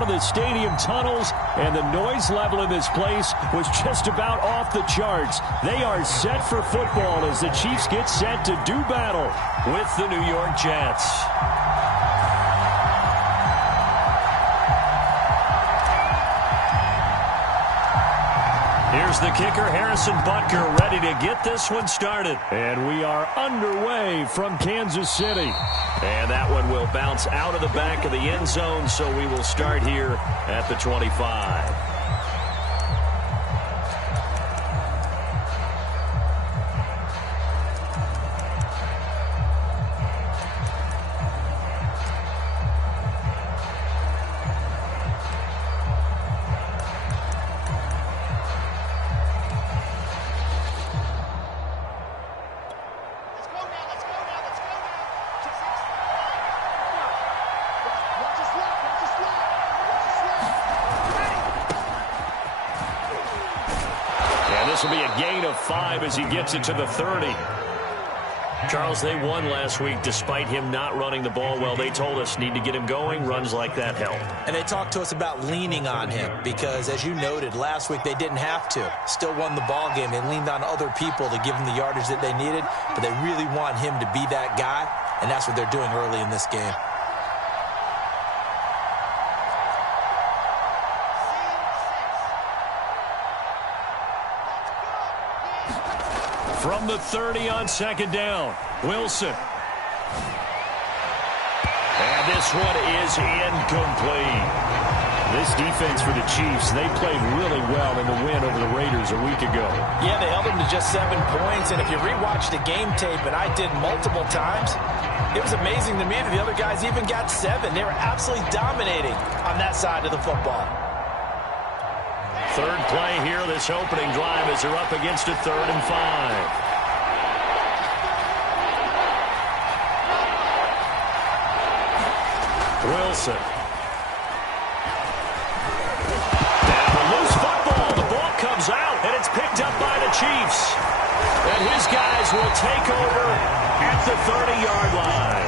out of the stadium tunnels, and the noise level in this place was just about off the charts. They are set for football as the Chiefs get set to do battle with the New York Jets. Here's the kicker, Harrison Butker, ready to get this one started. And we are underway from Kansas City. And that one will bounce out of the back of the end zone, so we will start here at the 25. This will be a gain of 5 as he gets it to the 30. Charles, they won last week despite him not running the ball well. They told us need to get him going. Runs like that help. And they talked to us about leaning on him because, as you noted, last week they didn't have to. Still won the ball game. They leaned on other people to give them the yardage that they needed, but they really want him to be that guy, and that's what they're doing early in this game. From the 30 on second down, Wilson. And this one is incomplete. This defense for the Chiefs, they played really well in the win over the Raiders a week ago. Yeah, they held them to just 7 points, and if you rewatch the game tape, and I did multiple times, it was amazing to me that the other guys even got 7. They were absolutely dominating on that side of the football. Third play here, this opening drive as they're up against a 3rd and 5. Wilson. And a loose football. The ball comes out, and it's picked up by the Chiefs. And his guys will take over at the 30-yard line.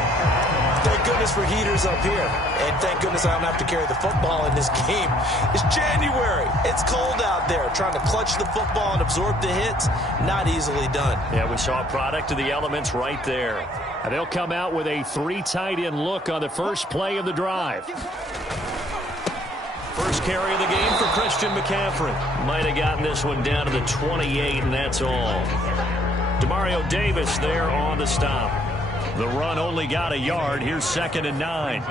Thank goodness for heaters up here. And thank goodness I don't have to carry the football in this game. It's January. It's cold out there. Trying to clutch the football and absorb the hits, not easily done. Yeah, we saw a product of the elements right there. And they'll come out with a 3 tight end look on the first play of the drive. First carry of the game for Christian McCaffrey. Might have gotten this one down to the 28, and that's all. Demario Davis there on the stop. The run only got a yard. Here's 2nd and 9.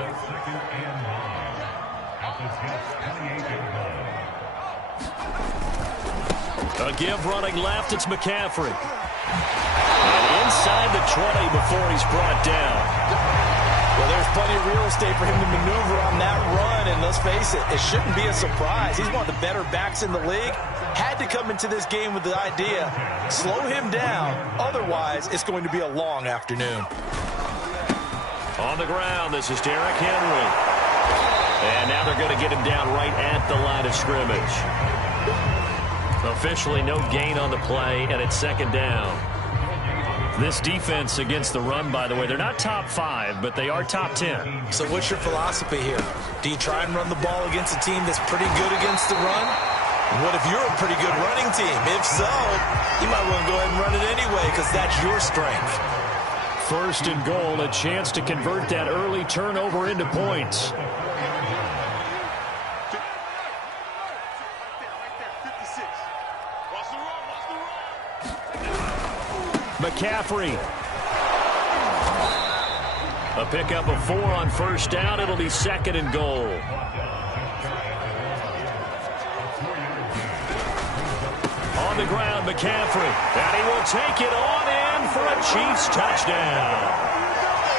A give running left. It's McCaffrey. And inside the 20 before he's brought down. Well, there's plenty of real estate for him to maneuver on that run, and let's face it, it shouldn't be a surprise. He's one of the better backs in the league. Had to come into this game with the idea, slow him down, otherwise it's going to be a long afternoon. On the ground, this is Derrick Henry. And now they're going to get him down right at the line of scrimmage. Officially no gain on the play, and it's 2nd down. This defense against the run, by the way, they're not top 5, but they are top 10. So what's your philosophy here? Do you try and run the ball against a team that's pretty good against the run? What if you're a pretty good running team? If so, you might want to go ahead and run it anyway because that's your strength. 1st and goal, a chance to convert that early turnover into points. McCaffrey. A pickup of 4 on 1st down. It'll be 2nd and goal. On the ground, McCaffrey. And he will take it on in for a Chiefs touchdown.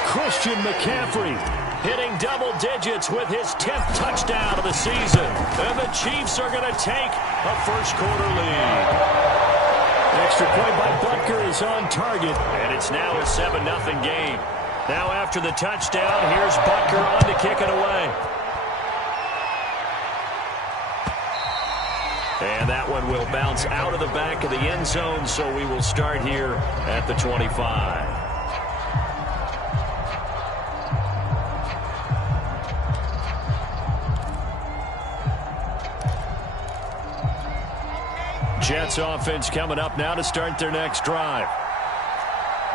Christian McCaffrey hitting double digits with his 10th touchdown of the season. And the Chiefs are going to take a first-quarter lead. Extra point by Butker is on target, and it's now a 7-0 game. Now after the touchdown, here's Butker on to kick it away. And that one will bounce out of the back of the end zone, so we will start here at the 25. Jets offense coming up now to start their next drive.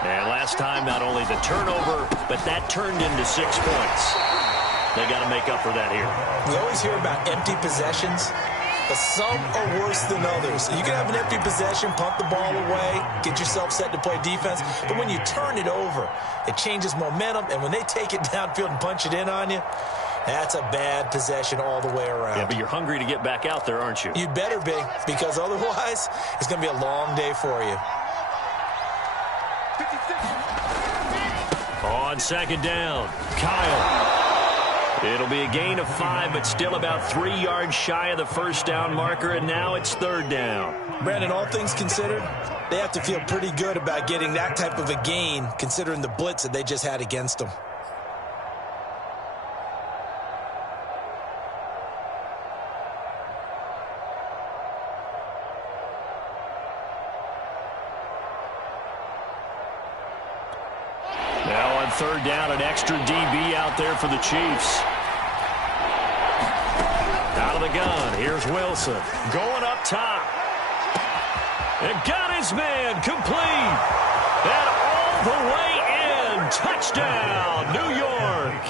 And last time, not only the turnover, but that turned into 6 points. They got to make up for that here. We always hear about empty possessions, but some are worse than others. You can have an empty possession, punt the ball away, get yourself set to play defense, but when you turn it over, it changes momentum, and when they take it downfield and punch it in on you, that's a bad possession all the way around. Yeah, but you're hungry to get back out there, aren't you? You'd better be, because otherwise, it's going to be a long day for you. On second down, Kyle. It'll be a gain of 5, but still about 3 yards shy of the first down marker, and now it's third down. Brandon, all things considered, they have to feel pretty good about getting that type of a gain, considering the blitz that they just had against them. Third down, an extra DB out there for the Chiefs. Out of the gun, here's Wilson. Going up top. And got his man complete. And all the way in. Touchdown, New York.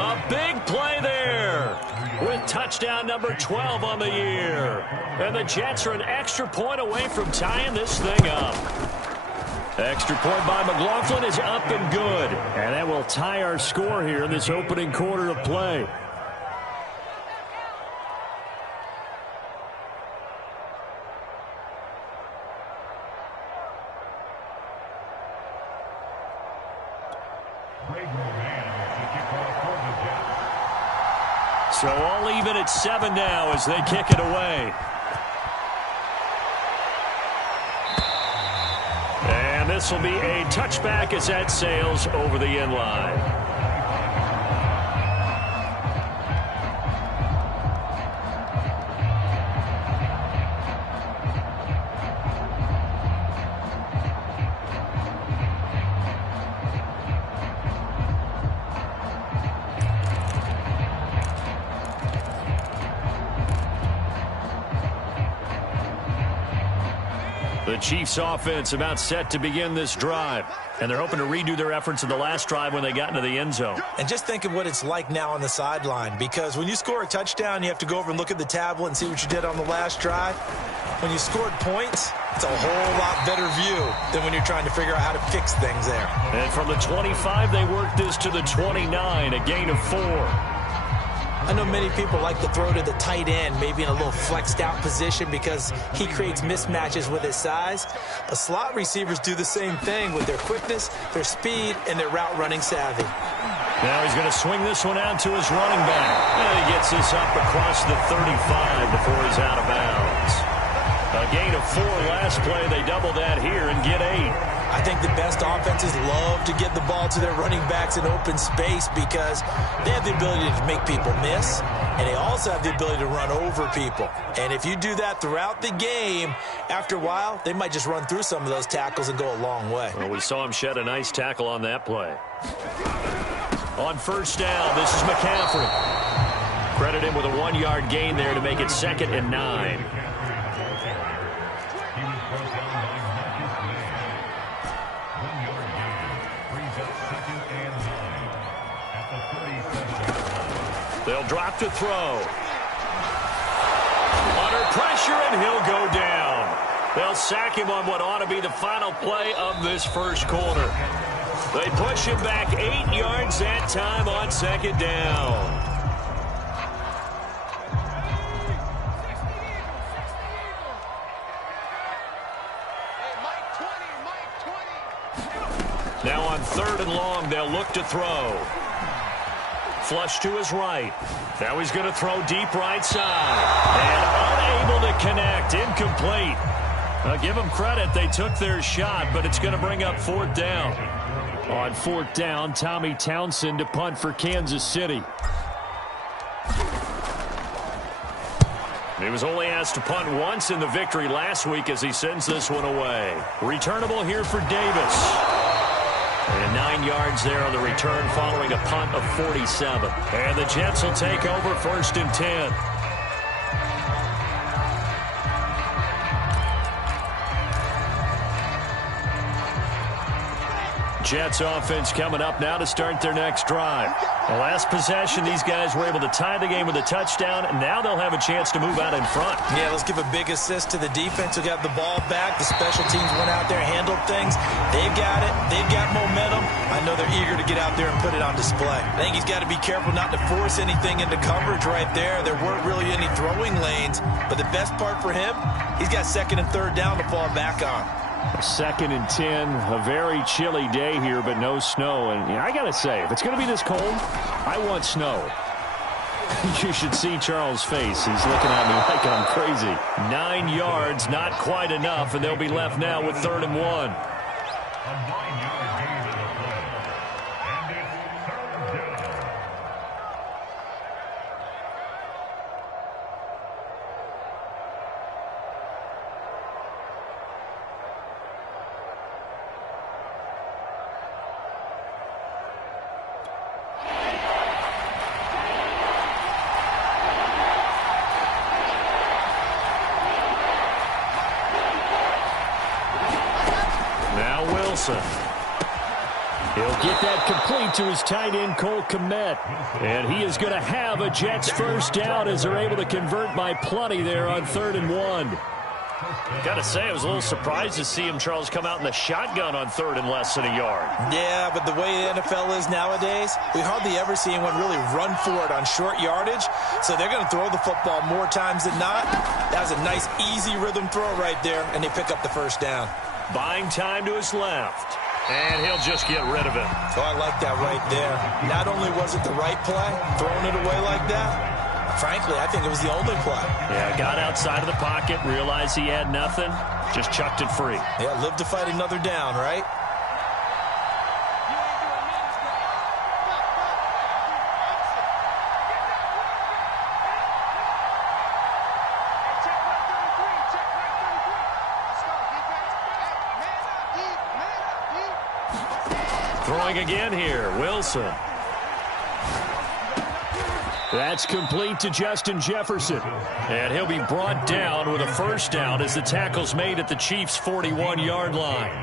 A big play there with touchdown number 12 on the year. And the Jets are an extra point away from tying this thing up. Extra point by McLaughlin is up and good. And that will tie our score here in this opening quarter of play. So all even at 7 now as they kick it away. And this will be a touchback as that sails over the end line. The Chiefs offense about set to begin this drive. And they're hoping to redo their efforts in the last drive when they got into the end zone. And just think of what it's like now on the sideline. Because when you score a touchdown, you have to go over and look at the tablet and see what you did on the last drive. When you scored points, it's a whole lot better view than when you're trying to figure out how to fix things there. And from the 25, they worked this to the 29, a gain of 4. I know many people like to throw to the tight end, maybe in a little flexed out position because he creates mismatches with his size. But slot receivers do the same thing with their quickness, their speed, and their route running savvy. Now he's going to swing this one out to his running back. And he gets this up across the 35 before he's out of bounds. A gain of 4 last play. They double that here and get 8. I think the best offenses love to get the ball to their running backs in open space because they have the ability to make people miss, and they also have the ability to run over people. And if you do that throughout the game, after a while, they might just run through some of those tackles and go a long way. Well, we saw him shed a nice tackle on that play. On first down, this is McCaffrey. Credit him with a 1-yard gain there to make it 2nd and 9. They'll drop to throw. Under pressure, and he'll go down. They'll sack him on what ought to be the final play of this first quarter. They push him back 8 yards that time on 2nd down. Now on 3rd and long, they'll look to throw. Flush to his right. Now he's going to throw deep right side. And unable to connect. Incomplete. Now give them credit. They took their shot, but it's going to bring up 4th down. On 4th down, Tommy Townsend to punt for Kansas City. He was only asked to punt once in the victory last week as he sends this one away. Returnable here for Davis. And 9 yards there on the return following a punt of 47. And the Jets will take over 1st and 10. Jets offense coming up now to start their next drive. The last possession, these guys were able to tie the game with a touchdown, and now they'll have a chance to move out in front. Yeah, let's give a big assist to the defense who got the ball back. The special teams went out there, handled things. They've got it. They've got momentum. I know they're eager to get out there and put it on display. I think he's got to be careful not to force anything into coverage right there. There weren't really any throwing lanes, but the best part for him, he's got second and third down to fall back on. 2nd and 10, a very chilly day here, but no snow. And I got to say, if it's going to be this cold, I want snow. You should see Charles' face. He's looking at me like I'm crazy. 9 yards, not quite enough, and they'll be left now with 3rd and 1. He'll get that complete to his tight end, Cole Kmet. And he is going to have a Jets first down as they're able to convert by plenty there on 3rd and 1. Got to say, I was a little surprised to see him, Charles, come out in the shotgun on 3rd and less than a yard. Yeah, but the way the NFL is nowadays, we hardly ever see anyone really run for it on short yardage. So they're going to throw the football more times than not. That was a nice, easy rhythm throw right there, and they pick up the first down. Buying time to his left. And he'll just get rid of it. Oh, I like that right there. Not only was it the right play, throwing it away like that, frankly, I think it was the only play. Yeah, got outside of the pocket, realized he had nothing, just chucked it free. Yeah, live to fight another down, right? Throwing again here, Wilson. That's complete to Justin Jefferson. And he'll be brought down with a first down as the tackle's made at the Chiefs' 41-yard line.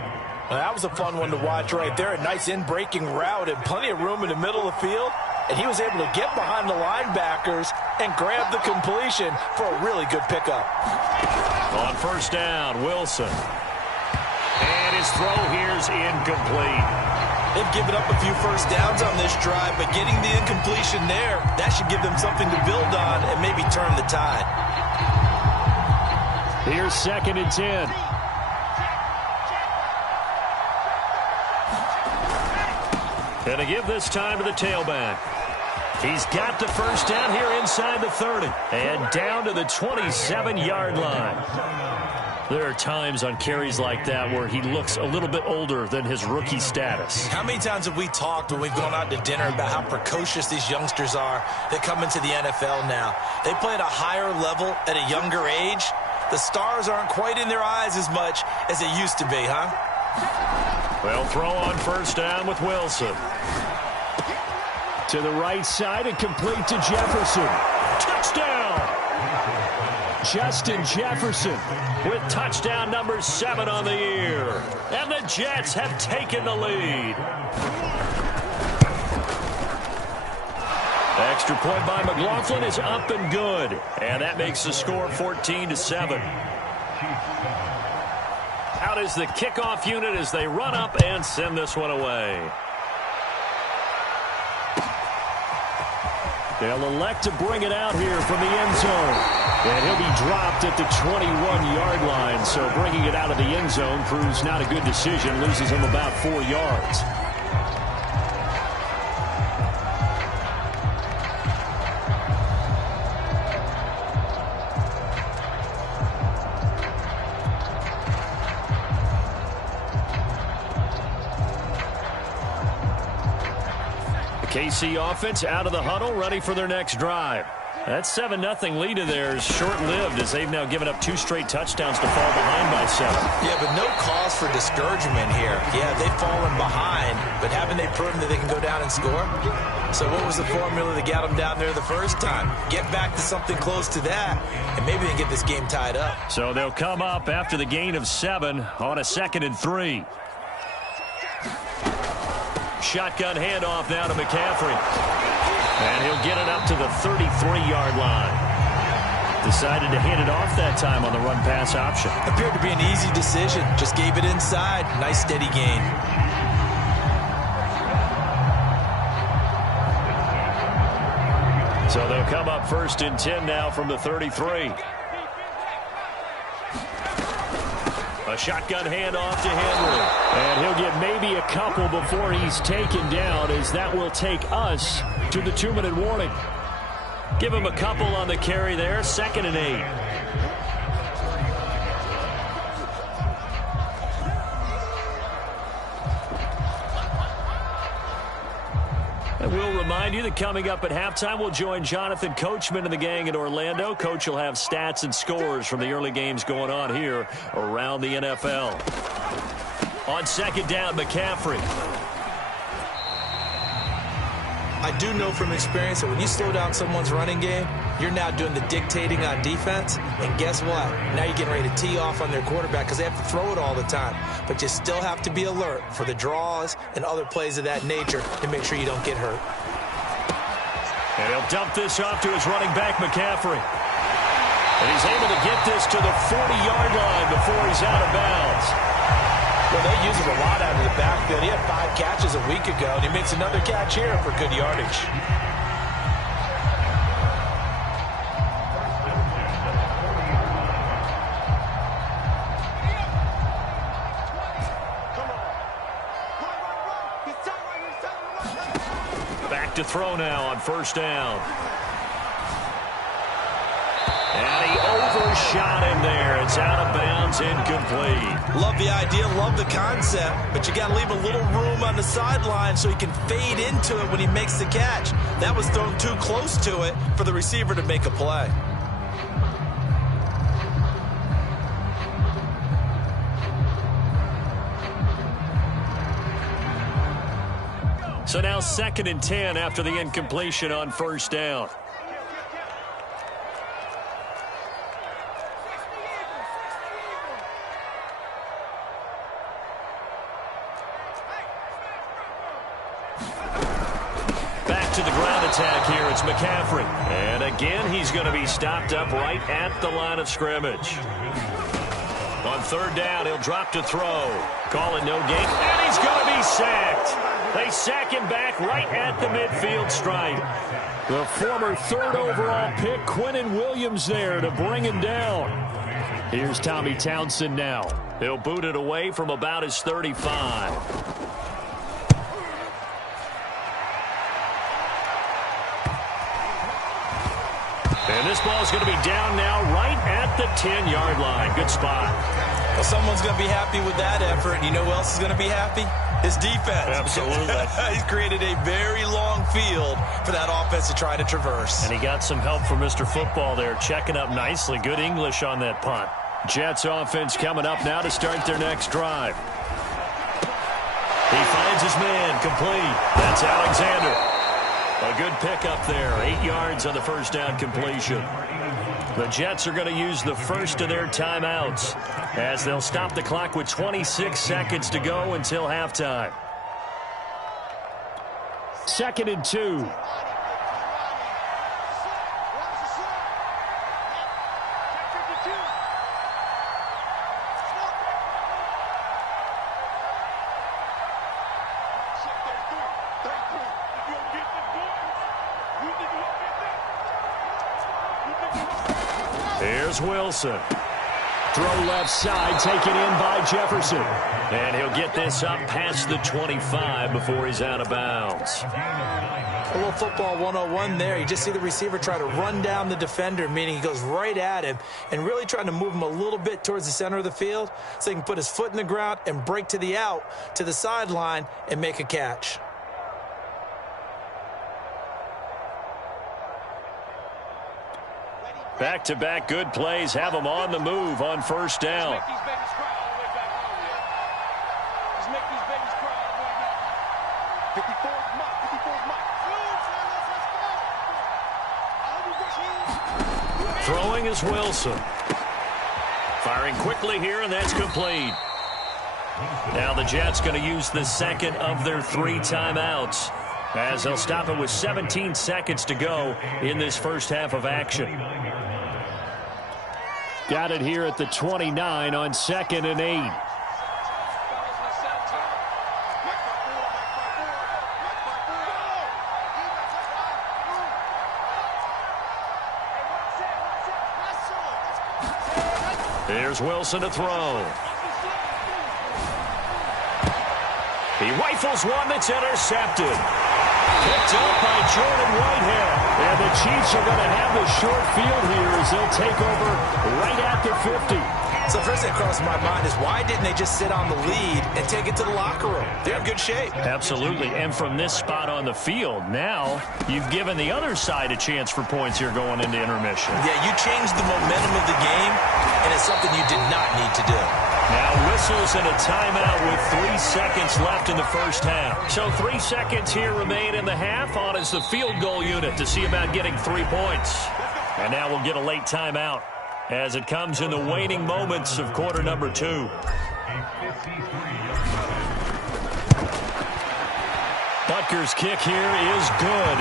Well, that was a fun one to watch right there. A nice in-breaking route and plenty of room in the middle of the field. And he was able to get behind the linebackers and grab the completion for a really good pickup. On first down, Wilson. And his throw here's incomplete. They've given up a few first downs on this drive, but getting the incompletion there, that should give them something to build on and maybe turn the tide. Here's 2nd and 10. And to give this time to the tailback. He's got the first down here inside the 30 and down to the 27-yard line. There are times on carries like that where he looks a little bit older than his rookie status. How many times have we talked when we've gone out to dinner about how precocious these youngsters are that come into the NFL now? They play at a higher level at a younger age. The stars aren't quite in their eyes as much as they used to be, huh? Well, throw on first down with Wilson. To the right side and complete to Jefferson. Touchdown! Justin Jefferson with touchdown number 7 on the year. And the Jets have taken the lead. Extra point by McLaughlin is up and good. And that makes the score 14-7. Out is the kickoff unit as they run up and send this one away. They'll elect to bring it out here from the end zone. And he'll be dropped at the 21-yard line. So bringing it out of the end zone proves not a good decision. Loses him about 4 yards. KC offense out of the huddle, ready for their next drive. That 7-0 lead of theirs short-lived as they've now given up 2 straight touchdowns to fall behind by 7. Yeah, but no cause for discouragement here. Yeah, they've fallen behind, but haven't they proven that they can go down and score? So what was the formula that got them down there the first time? Get back to something close to that, and maybe they can get this game tied up. So they'll come up after the gain of 7 on a 2nd and 3. Shotgun handoff now to McCaffrey. And he'll get it up to the 33-yard line. Decided to hand it off that time on the run-pass option. Appeared to be an easy decision. Just gave it inside. Nice steady gain. So they'll come up 1st and 10 now from the 33. A shotgun handoff to Henry. And he'll get maybe a couple before he's taken down, as that will take us to the 2-minute warning. Give him a couple on the carry there. 2nd and 8. And we'll remind you that coming up at halftime, we'll join Jonathan Coachman and the gang in Orlando. Coach will have stats and scores from the early games going on here around the NFL. On 2nd down, McCaffrey. I do know from experience that when you slow down someone's running game, you're now doing the dictating on defense. And guess what? Now you're getting ready to tee off on their quarterback because they have to throw it all the time. But you still have to be alert for the draws and other plays of that nature to make sure you don't get hurt. And he'll dump this off to his running back, McCaffrey. And he's able to get this to the 40-yard line before he's out of bounds. Well, they use him a lot out of the backfield. He had 5 catches a week ago, and he makes another catch here for good yardage. Back to throw now on 1st down. And he overshot him there. It's out of bounds, incomplete. Love the idea, love the concept, but you got to leave a little room on the sideline so he can fade into it when he makes the catch. That was thrown too close to it for the receiver to make a play. So now 2nd and 10 after the incompletion on 1st down. Back to the ground attack here. It's McCaffrey. And again, he's going to be stopped up right at the line of scrimmage. On 3rd down, he'll drop to throw. Call it no gain. And he's going to be sacked. They sack him back right at the midfield stripe. The former 3rd overall pick, Quinnen Williams, there to bring him down. Here's Tommy Townsend now. He'll boot it away from about his 35. And this ball is going to be down now right at the 10-yard line. Good spot. Well, someone's going to be happy with that effort. And you know who else is going to be happy? His defense. Absolutely. He's created a very long field for that offense to try to traverse. And he got some help from Mr. Football there, checking up nicely. Good English on that punt. Jets offense coming up now to start their next drive. He finds his man, complete. That's Alexander. A good pickup there. 8 yards on the 1st down completion. The Jets are going to use the first of their timeouts as they'll stop the clock with 26 seconds to go until halftime. 2nd and 2. Here's Wilson. Throw left side, taken in by Jefferson. And he'll get this up past the 25 before he's out of bounds. A little football 101 there. You just see the receiver try to run down the defender, meaning he goes right at him and really trying to move him a little bit towards the center of the field so he can put his foot in the ground and break to the out, to the sideline, and make a catch. Back-to-back good plays have him on the move on 1st down. Throwing is Wilson. Firing quickly here, and that's complete. Now the Jets going to use the second of their 3 timeouts, as they'll stop it with 17 seconds to go in this first half of action. Got it here at the 29 on 2nd and 8. Here's Wilson to throw. He rifles one that's intercepted. Picked up by Jordan Whitehead. And the Chiefs are going to have the short field here as they'll take over right at the 50. So first thing that crosses my mind is, why didn't they just sit on the lead and take it to the locker room? They're in good shape. Absolutely. And from this spot on the field, now you've given the other side a chance for points here going into intermission. Yeah, you changed the momentum of the game, and it's something you did not need to do. Now whistles and a timeout with 3 seconds left in the first half. So 3 seconds here remain in the half on as the field goal unit to see about getting 3 points. And now we'll get a late timeout as it comes in the waning moments of quarter number 2. Butker's kick here is good.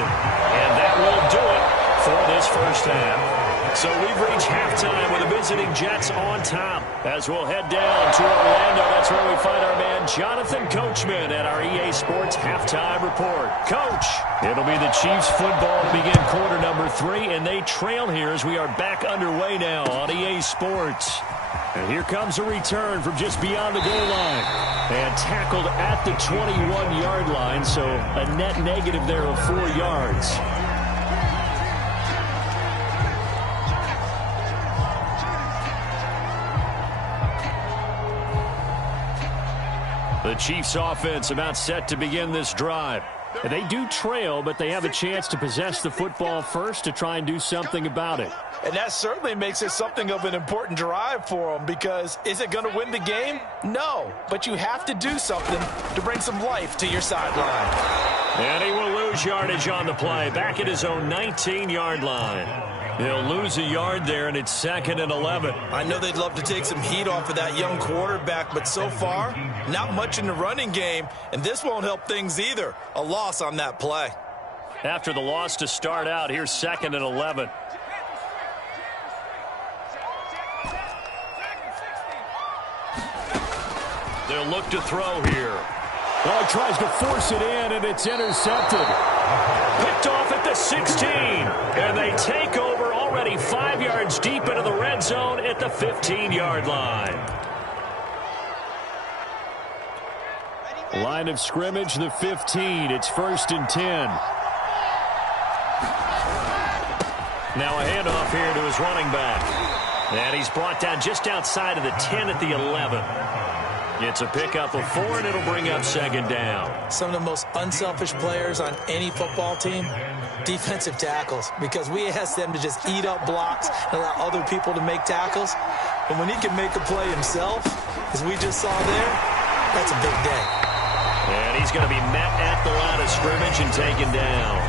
And that will do it for this first half. So we've reached halftime with the visiting Jets on top. As we'll head down to Orlando, that's where we find our man Jonathan Coachman at our EA Sports Halftime Report. Coach, it'll be the Chiefs football to begin quarter number 3, and they trail here as we are back underway now on EA Sports. And here comes a return from just beyond the goal line. And tackled at the 21-yard line, so a net negative there of 4 yards. The Chiefs offense about set to begin this drive. They do trail, but they have a chance to possess the football first to try and do something about it. And that certainly makes it something of an important drive for them, because is it going to win the game? No, but you have to do something to bring some life to your sideline. And he will lose yardage on the play, back at his own 19-yard line. He'll lose a yard there, and it's 2nd and 11. I know they'd love to take some heat off of that young quarterback, but so far, not much in the running game, and this won't help things either. A loss on that play. After the loss to start out, here's 2nd and 11. They'll look to throw here. Well, he tries to force it in, and it's intercepted. Picked off at the 16. And they take over already 5 yards deep into the red zone at the 15-yard line. Line of scrimmage, the 15. It's 1st and 10. Now a handoff here to his running back. And he's brought down just outside of the 10 at the 11. It's a pickup of 4, and it'll bring up 2nd down. Some of the most unselfish players on any football team, defensive tackles, because we ask them to just eat up blocks and allow other people to make tackles. And when he can make a play himself, as we just saw there, that's a big day. And he's going to be met at the line of scrimmage and taken down.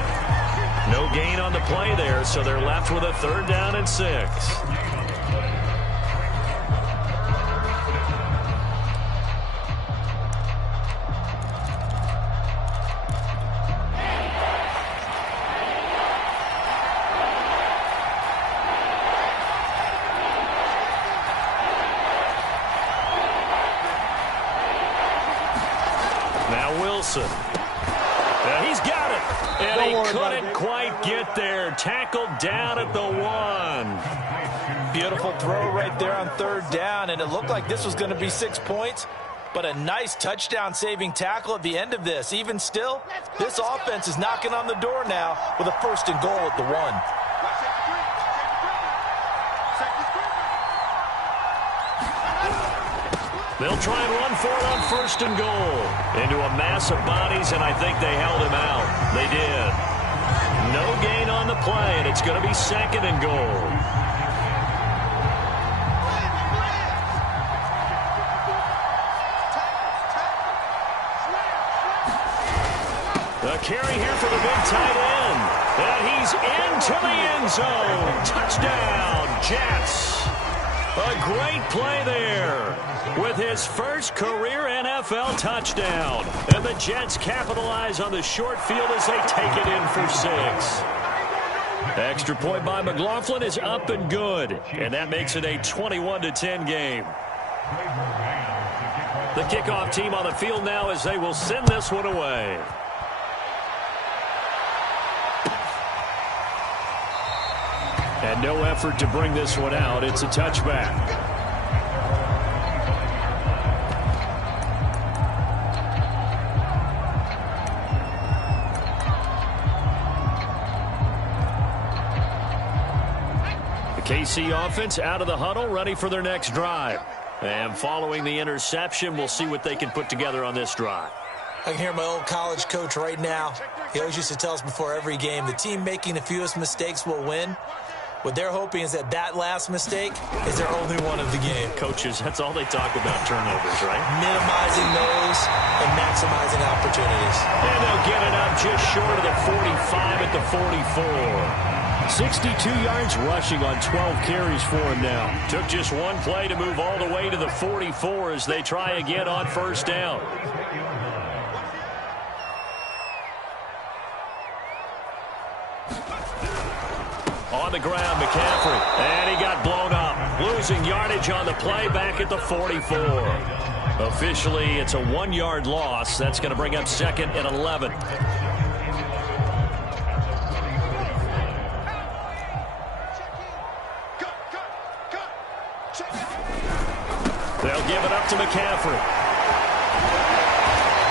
No gain on the play there, so they're left with a 3rd down and 6. And he's got it. And he couldn't quite get there. Tackled down at the 1. Beautiful throw right there on 3rd down, and it looked like this was going to be 6 points, but a nice touchdown-saving tackle at the end of this. Even still, this offense is knocking on the door now with a 1st and goal at the 1. They'll try and run for it on 1st and goal. Into a mass of bodies, and I think they held him out. They did. No gain on the play, and it's going to be 2nd and goal. The carry here for the big tight end. And he's into the end zone. Touchdown, Jets. A great play there with his first career NFL touchdown. And the Jets capitalize on the short field as they take it in for 6. Extra point by McLaughlin is up and good. And that makes it a 21-10 game. The kickoff team on the field now as they will send this one away. And no effort to bring this one out. It's a touchback. The KC offense out of the huddle, ready for their next drive. And following the interception, we'll see what they can put together on this drive. I can hear my old college coach right now. He always used to tell us before every game, the team making the fewest mistakes will win. What they're hoping is that last mistake is their only one of the game. Coaches, that's all they talk about, turnovers, right? Minimizing those and maximizing opportunities. And they'll get it up just short of the 45 at the 44. 62 yards rushing on 12 carries for him now. Took just one play to move all the way to the 44 as they try again on first down. On the ground, McCaffrey. And he got blown up. Losing yardage on the play back at the 44. Officially, it's a 1-yard loss. That's going to bring up 2nd and 11. They'll give it up to McCaffrey.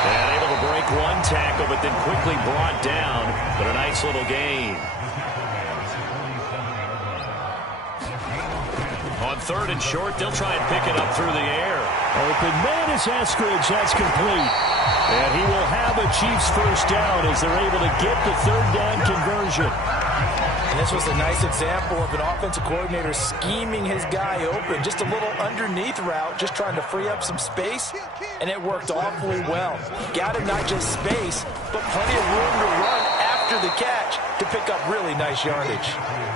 And able to break one tackle, but then quickly brought down. But a nice little gain. On 3rd and short, they'll try and pick it up through the air. Open man is Eskridge. That's complete. And he will have a Chiefs first down as they're able to get the 3rd down conversion. And this was a nice example of an offensive coordinator scheming his guy open. Just a little underneath route, just trying to free up some space. And it worked awfully well. Got him not just space, but plenty of room to run after the catch to pick up really nice yardage.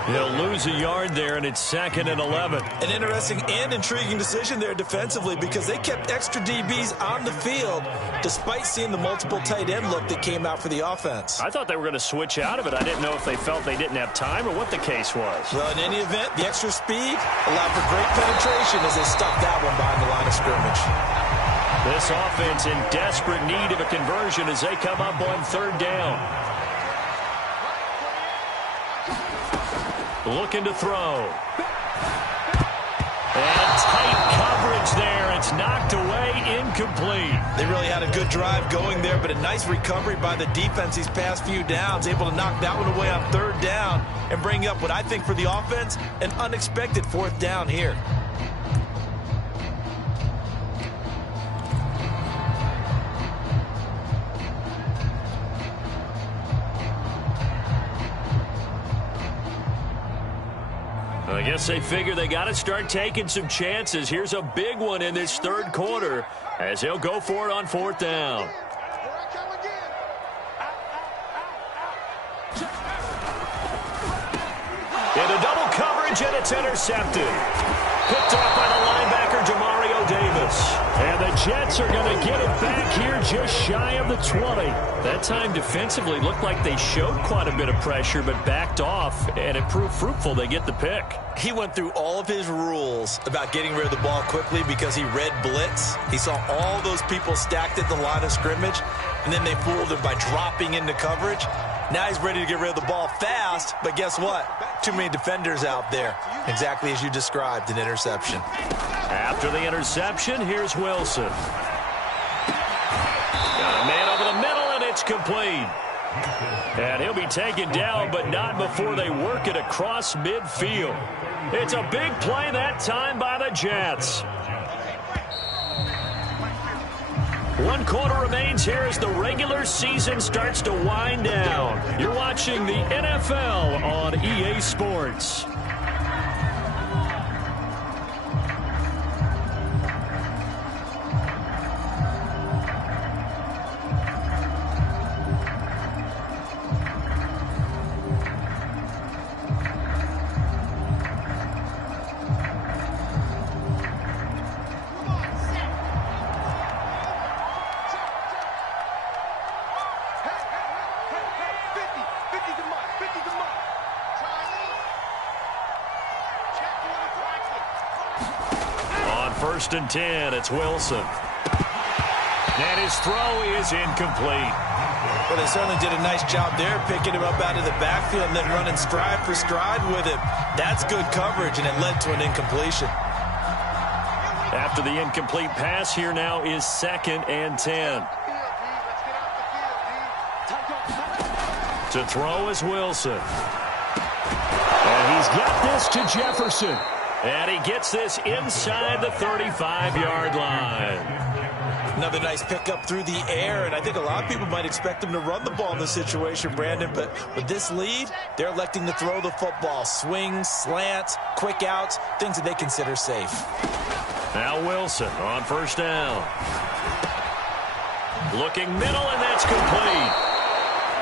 He'll lose a yard there, and it's 2nd and 11. An interesting and intriguing decision there defensively because they kept extra DBs on the field despite seeing the multiple tight end look that came out for the offense. I thought they were going to switch out of it. I didn't know if they felt they didn't have time or what the case was. Well, in any event, the extra speed allowed for great penetration as they stuffed that one behind the line of scrimmage. This offense in desperate need of a conversion as they come up on 3rd down. Looking to throw. And tight coverage there. It's knocked away, incomplete. They really had a good drive going there, but a nice recovery by the defense these past few downs. Able to knock that one away on 3rd down and bring up what I think for the offense, an unexpected 4th down here. I guess they figure they got to start taking some chances. Here's a big one in this 3rd quarter as he'll go for it on 4th down. Into double coverage, and it's intercepted. Picked off by the linebacker, Demario Davis. And the Jets are going to get it back here just shy of the 20. That time defensively looked like they showed quite a bit of pressure but backed off, and it proved fruitful. They get the pick. He went through all of his rules about getting rid of the ball quickly because he read blitz. He saw all those people stacked at the line of scrimmage, and then they fooled him by dropping into coverage. Now he's ready to get rid of the ball fast, but guess what? Too many defenders out there. Exactly as you described, an interception. After the interception, here's Wilson. Got a man over the middle, and it's complete. And he'll be taken down, but not before they work it across midfield. It's a big play that time by the Jets. 1 quarter remains here as the regular season starts to wind down. You're watching the NFL on EA Sports. On 1st and 10, it's Wilson. And his throw is incomplete. Well, they certainly did a nice job there, picking him up out of the backfield and then running stride for stride with him. That's good coverage, and it led to an incompletion. After the incomplete pass, here now is 2nd and 10. To throw is Wilson. And he's got this to Jefferson. And he gets this inside the 35-yard line. Another nice pickup through the air, and I think a lot of people might expect him to run the ball in this situation, Brandon, but with this lead, they're electing to throw the football. Swings, slants, quick outs, things that they consider safe. Now Wilson on 1st down. Looking middle, and that's complete.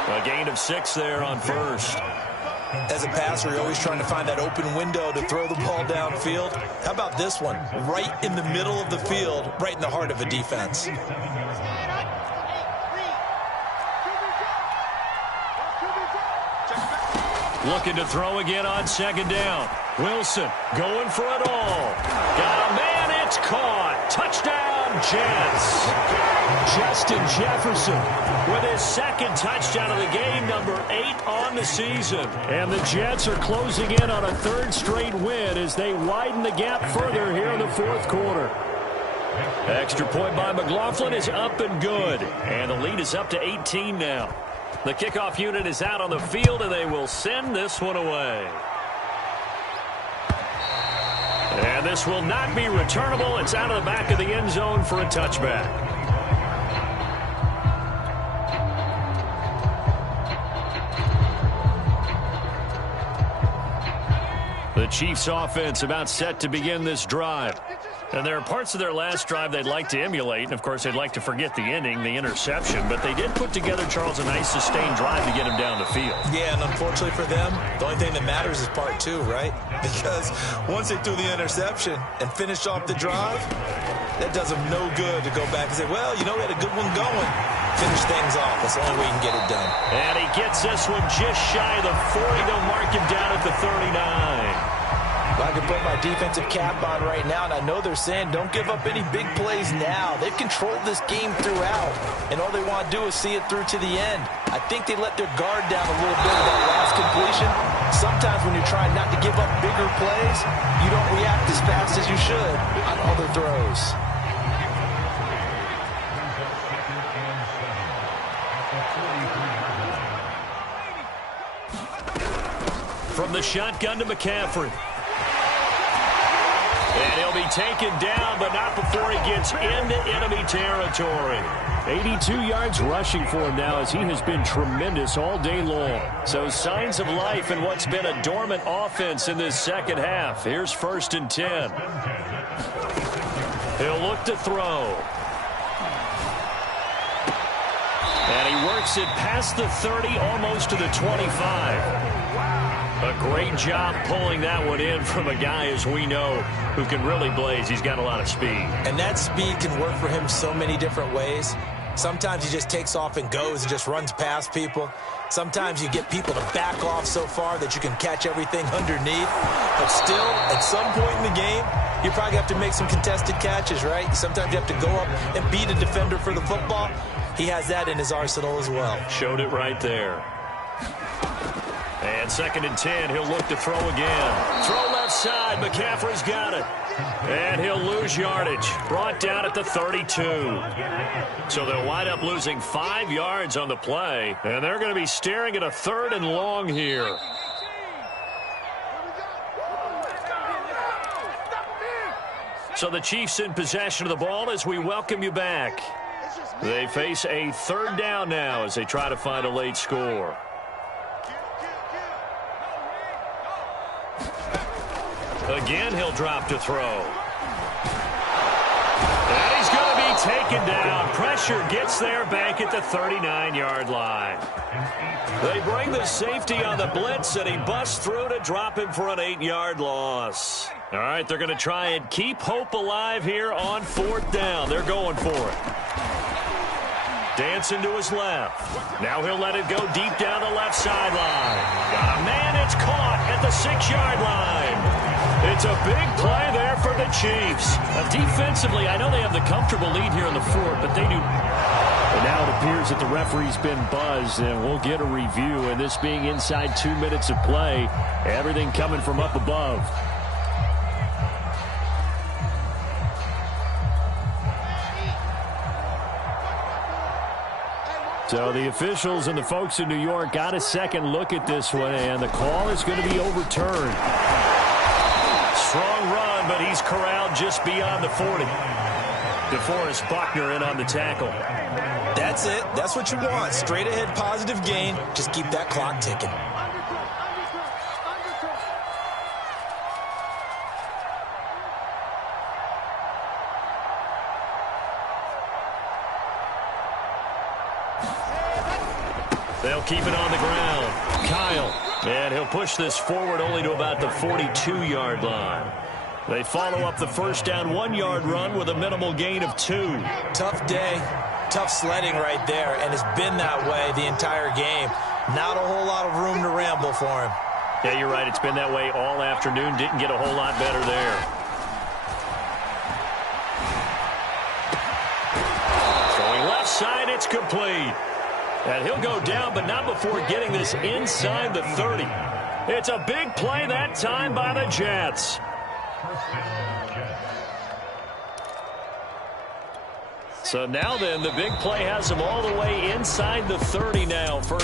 A gain of 6 there on 1st. As a passer, you're always trying to find that open window to throw the ball downfield. How about this one? Right in the middle of the field, right in the heart of a defense. Looking to throw again on 2nd down. Wilson going for it all. Got a man, it's caught. Touchdown, Jets. Justin Jefferson with his 2nd touchdown of the game, number 8 on the season. And the Jets are closing in on a 3rd straight win as they widen the gap further here in the 4th quarter. Extra point by McLaughlin is up and good. And the lead is up to 18 now. The kickoff unit is out on the field, and they will send this one away. And this will not be returnable. It's out of the back of the end zone for a touchback. The Chiefs offense about set to begin this drive. And there are parts of their last drive they'd like to emulate. And, of course, they'd like to forget the ending, the interception. But they did put together, Charles, a nice sustained drive to get him down the field. Yeah, and unfortunately for them, the only thing that matters is part 2, right? Because once they threw the interception and finished off the drive, that does them no good to go back and say, well, you know, we had a good one going. Finish things off. That's the only way you can get it done. And he gets this one just shy of the 40. They'll mark him down at the 39. I can put my defensive cap on right now, and I know they're saying don't give up any big plays now. They've controlled this game throughout, and all they want to do is see it through to the end. I think they let their guard down a little bit with that last completion. Sometimes when you're trying not to give up bigger plays, you don't react as fast as you should on other throws. From the shotgun to McCaffrey. And he'll be taken down, but not before he gets into enemy territory. 82 yards rushing for him now as he has been tremendous all day long. So signs of life in what's been a dormant offense in this 2nd half. Here's 1st and 10. He'll look to throw. And he works it past the 30, almost to the 25. A great job pulling that one in from a guy, as we know, who can really blaze. He's got a lot of speed. And that speed can work for him so many different ways. Sometimes he just takes off and goes and just runs past people. Sometimes you get people to back off so far that you can catch everything underneath. But still, at some point in the game, you probably have to make some contested catches, right? Sometimes you have to go up and beat a defender for the football. He has that in his arsenal as well. Showed it right there. And 2nd and 10, he'll look to throw again. Throw left side, McCaffrey's got it. And he'll lose yardage. Brought down at the 32. So they'll wind up losing 5 yards on the play. And they're going to be staring at a 3rd and long here. So the Chiefs in possession of the ball as we welcome you back. They face a 3rd down now as they try to find a late score. Again, he'll drop to throw. And he's going to be taken down. Pressure gets there back at the 39-yard line. They bring the safety on the blitz, and he busts through to drop him for an 8-yard loss. All right, they're going to try and keep hope alive here on 4th down. They're going for it. Dancing to his left. Now he'll let it go deep down the left sideline. Got a man, it's caught at the 6-yard line. It's It's a big play there for the Chiefs. Defensively, I know they have the comfortable lead here in the fourth, but they do. And now it appears that the referee's been buzzed, and we'll get a review. And this being inside 2 minutes of play, everything coming from up above. So the officials and the folks in New York got a second look at this one, and the call is going to be overturned. Strong run, but he's corralled just beyond the 40. DeForest Buckner in on the tackle. That's it. That's what you want. Straight ahead positive gain. Just keep that clock ticking. They'll keep it on the ground. Kyle. And he'll push this forward only to about the 42-yard line. They follow up the first down 1-yard run with a minimal gain of 2. Tough day. Tough sledding right there, and it's been that way the entire game. Not a whole lot of room to ramble for him. Yeah, you're right. It's been that way all afternoon. Didn't get a whole lot better there. Throwing left side, it's complete. And he'll go down, but not before getting this inside the 30. It's a big play that time by the Jets. So now then, the big play has them all the way inside the 30 now.